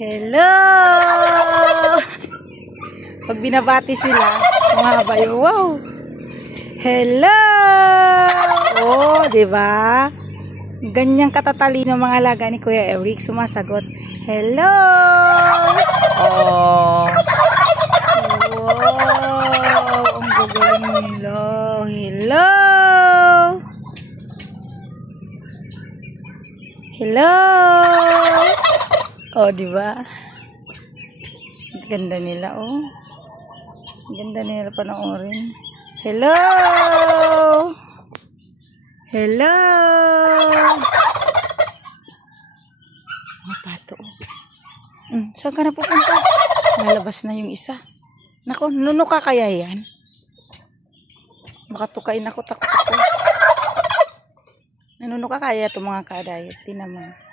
Hello! Pag binabati sila, mga bayo, wow! Hello! Oh, di ba? Ganyang katatalino mga alaga ni Kuya Eric, sumasagot. Hello! Oh! Wow! Ang gagaling nila. Hello! Hello! Oh, di ba? Ganda nila, oh. Ganda nila panoorin. Hello! Hello! Mga pato, oh. Saan ka na pupunta? Lalabas na yung isa. Naku, nuno ka kaya yan? Makatukain ako, takot ako. Nanuno ka kaya itong mga kadayot. Di naman.